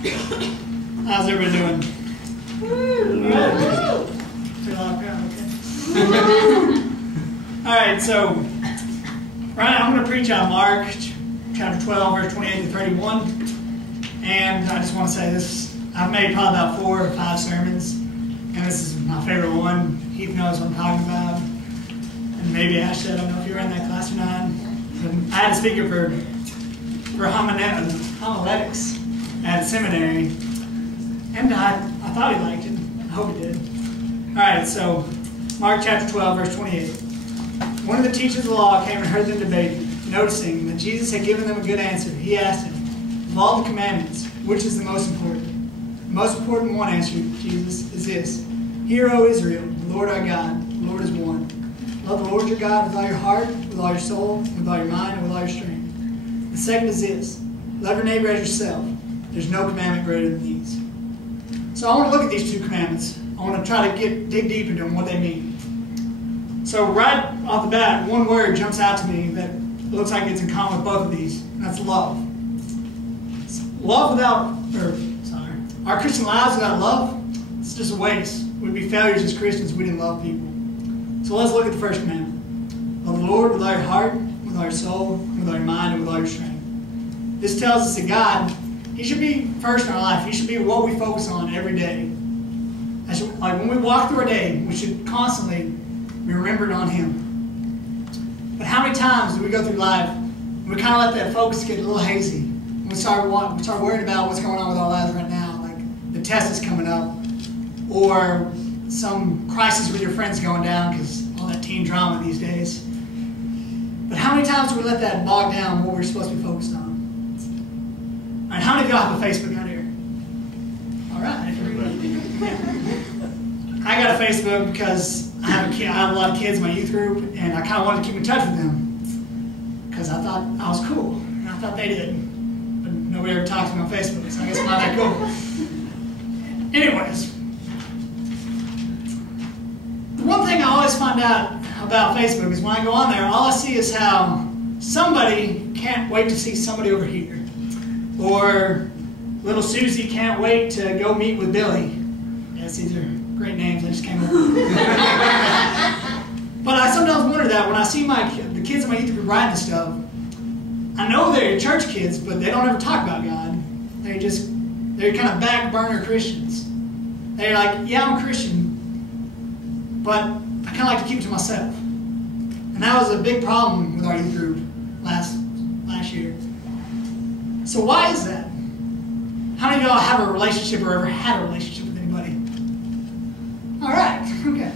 How's everybody doing? Woo! Alright, so right now I'm going to preach on Mark chapter 12, verse 28 to 31. And I just want to say this. I've made probably about 4 or 5 sermons, and this is my favorite one. Heath knows what I'm talking about. And maybe Ashley, I don't know if you were in that class or not. But I had a speaker for homiletics at seminary, and I thought he liked it. I hope he did. Alright, so Mark chapter 12, verse 28. One of the teachers of the law came and heard them debating. Noticing that Jesus had given them a good answer, he asked him, of all the commandments, which is the most important? The most important one, answered Jesus, is this. Hear, O Israel, the Lord our God, the Lord is one. Love the Lord your God with all your heart, with all your soul, with all your mind, and with all your strength. The second is this. Love your neighbor as yourself. There's no commandment greater than these. So I want to look at these 2 commandments. I want to try to dig deep into them, what they mean. So right off the bat, one word jumps out to me that looks like it's in common with both of these, and that's love. Our Christian lives without love, it's just a waste. We'd be failures as Christians if we didn't love people. So let's look at the first commandment. Love the Lord with all your heart, with all your soul, with all your mind, and with all your strength. This tells us that God, He should be first in our life. He should be what we focus on every day. Like when we walk through our day, we should constantly be remembered on Him. But how many times do we go through life and we kind of let that focus get a little hazy? We start worrying about what's going on with our lives right now, like the test is coming up, or some crisis with your friends going down because all that teen drama these days. But how many times do we let that bog down what we're supposed to be focused on? All right, how many of y'all have a Facebook out here? All right. I got a Facebook because I have a lot of kids in my youth group, and I kind of wanted to keep in touch with them because I thought I was cool, and I thought they did. But nobody ever talks to me on Facebook, so I guess I'm not that cool. Anyways, the one thing I always find out about Facebook is when I go on there, all I see is how somebody can't wait to see somebody over here. Or little Susie can't wait to go meet with Billy. Yes, these are great names. I just came up with. But I sometimes wonder that when I see the kids in my youth group writing stuff, I know they're church kids, but they don't ever talk about God. They're kind of back burner Christians. They're like, yeah, I'm a Christian, but I kind of like to keep it to myself. And that was a big problem with our youth group last year. So why is that? How many of y'all have a relationship or ever had a relationship with anybody? All right, okay.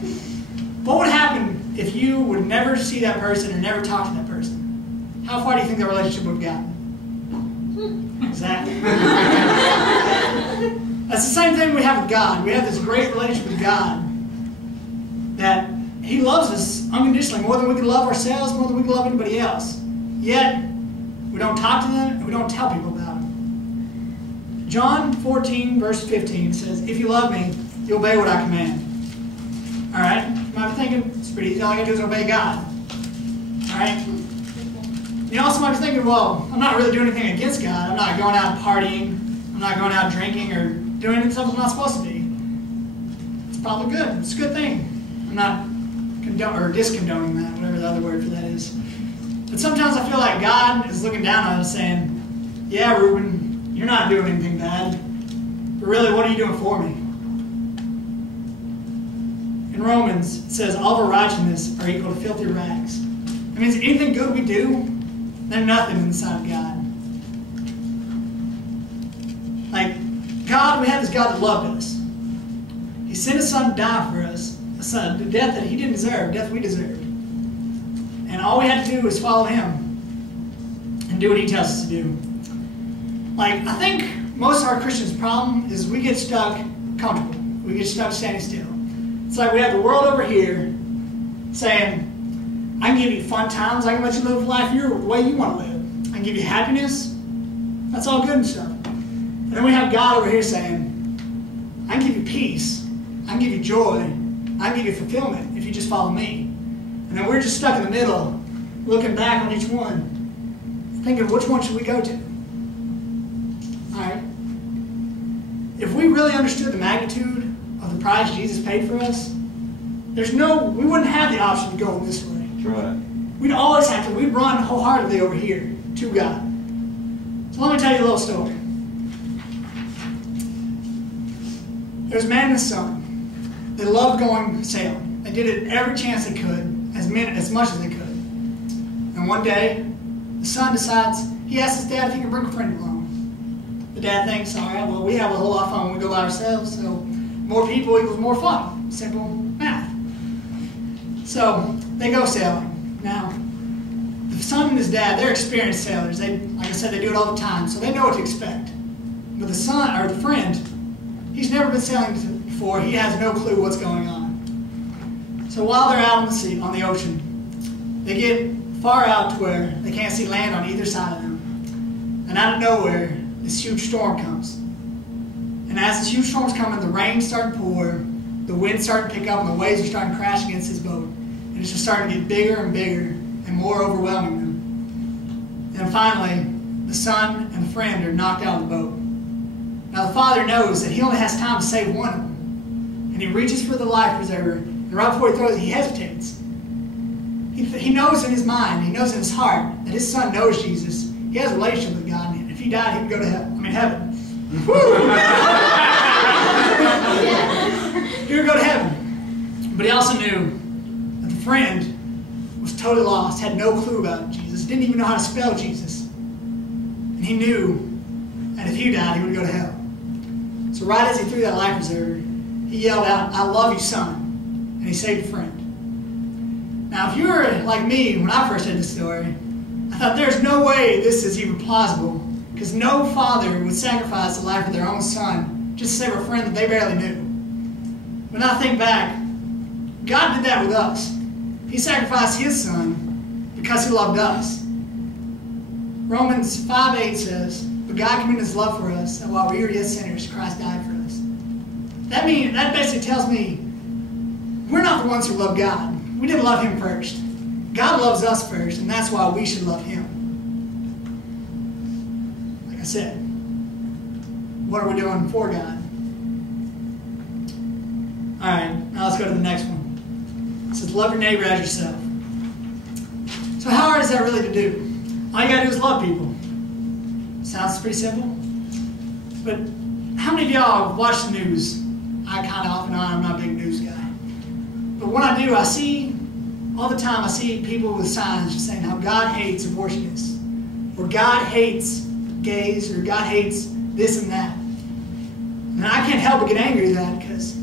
What would happen if you would never see that person or never talk to that person? How far do you think that relationship would have gotten? Exactly. That's the same thing we have with God. We have this great relationship with God that He loves us unconditionally, more than we can love ourselves, more than we can love anybody else. Yet, we don't talk to them and we don't tell people about them. John 14, verse 15 says, if you love me, you obey what I command. Alright? You might be thinking, it's pretty easy. All I got to do is obey God. Alright? You also might be thinking, well, I'm not really doing anything against God. I'm not going out partying. I'm not going out drinking or doing something I'm not supposed to be. It's probably good. It's a good thing. I'm not discondoning that, whatever the other word for that is. But sometimes I feel like God is looking down on us saying, yeah, Reuben, you're not doing anything bad. But really, what are you doing for me? In Romans, it says, all of our righteousness are equal to filthy rags. That means anything good we do, they're nothing in the sight of God. Like, God, we have this God that loved us. He sent His Son to die for us. A Son, the death that He didn't deserve, death we deserved. And all we had to do was follow Him and do what He tells us to do. Like, I think most of our Christians' problem is we get stuck comfortable. We get stuck standing still. It's like we have the world over here saying, I can give you fun times, I can let you live life the way you want to live. I can give you happiness. That's all good and stuff. And then we have God over here saying, I can give you peace, I can give you joy, I can give you fulfillment if you just follow me. And then we're just stuck in the middle, looking back on each one, thinking, which one should we go to? All right. really understood the magnitude of the price Jesus paid for us, we wouldn't have the option to go this way. That's right. We'd always have to, we'd run wholeheartedly over here to God. So let me tell you a little story. There was a man and his son. They loved going sailing. They did it every chance they could, as much as they could. And one day, the son decides, he asks his dad if he can bring a friend along. The dad thinks, all right, well, we have a whole lot of fun when we go by ourselves, so more people equals more fun. Simple math. So they go sailing. Now, the son and his dad, they're experienced sailors. Like I said, they do it all the time, so they know what to expect. But the son, or the friend, he's never been sailing before. He has no clue what's going on. So while they're out on the sea, on the ocean, they get far out to where they can't see land on either side of them. And out of nowhere, this huge storm comes. And as this huge storm's coming, the rain's starting to pour, the wind's starting to pick up, and the waves are starting to crash against his boat. And it's just starting to get bigger and bigger and more overwhelming them. And finally, the son and the friend are knocked out of the boat. Now the father knows that he only has time to save one of them. And he reaches for the life preserver, and right before he throws it, he hesitates. He knows in his mind, he knows in his heart, that his son knows Jesus. He has a relationship with God, and if he died, he would go to heaven. He would go to heaven. But he also knew that the friend was totally lost, had no clue about Jesus, didn't even know how to spell Jesus. And he knew that if he died, he would go to hell. So right as he threw that life preserver, he yelled out, "I love you, son," and he saved a friend. Now, if you were like me when I first heard this story, I thought there's no way this is even plausible, because no father would sacrifice the life of their own son just to save a friend that they barely knew. But now think back, God did that with us. He sacrificed his son because he loved us. Romans 5:8 says, "But God commended his love for us, that while we were yet sinners, Christ died for us." That basically tells me we're not the ones who love God. We didn't love him first. God loves us first, and that's why we should love him. Like I said, what are we doing for God? Alright, now let's go to the next one. It says, love your neighbor as yourself. So how hard is that really to do? All you gotta do is love people. Sounds pretty simple. But how many of y'all watch the news? I kind of off and on, I'm not a big news guy. But when I do, I see, all the time, I see people with signs just saying how God hates abortionists, or God hates gays, or God hates this and that. And I can't help but get angry at that, because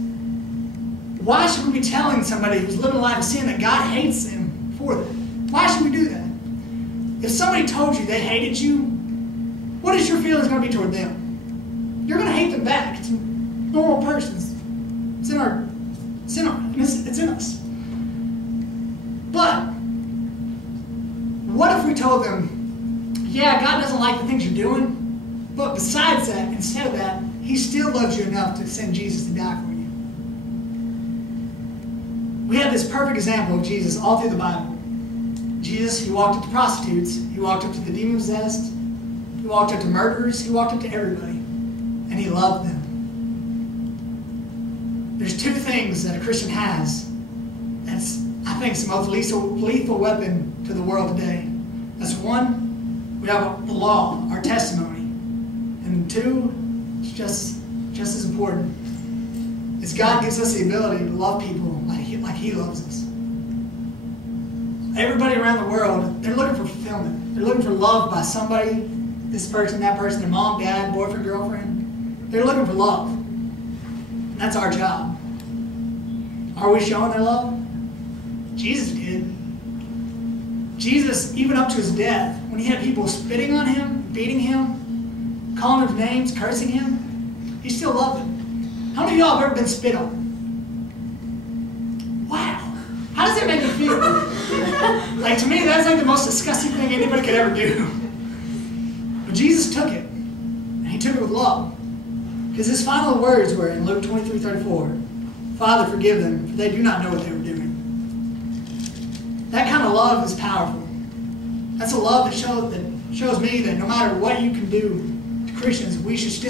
why should we be telling somebody who's living a life of sin that God hates them for that? Why should we do that? If somebody told you they hated you, what is your feelings going to be toward them? You're going to hate them back. It's normal persons. It's in us. But what if we told them, yeah, God doesn't like the things you're doing, but besides that, instead of that, he still loves you enough to send Jesus to die for you? We have this perfect example of Jesus all through the Bible. Jesus, he walked up to prostitutes, he walked up to the demon-possessed, he walked up to murderers, he walked up to everybody, and he loved them. There's two things that a Christian has that's, I think, the most lethal weapon to the world today. That's one, we have the law, our testimony. And two, it's just as important, is God gives us the ability to love people like he loves us. Everybody around the world, they're looking for fulfillment. They're looking for love by somebody, this person, that person, their mom, dad, boyfriend, girlfriend. They're looking for love. And that's our job. Are we showing their love? Jesus did. Jesus, even up to his death, when he had people spitting on him, beating him, calling him names, cursing him, he still loved them. How many of y'all have ever been spit on? Wow. How does that make you feel? Like, to me, that's like the most disgusting thing anybody could ever do. But Jesus took it, and he took it with love. Because his final words were in Luke 23:34, "Father, forgive them, for they do not know what they were doing." That kind of love is powerful. That's a love that shows me that no matter what you can do to Christians, we should still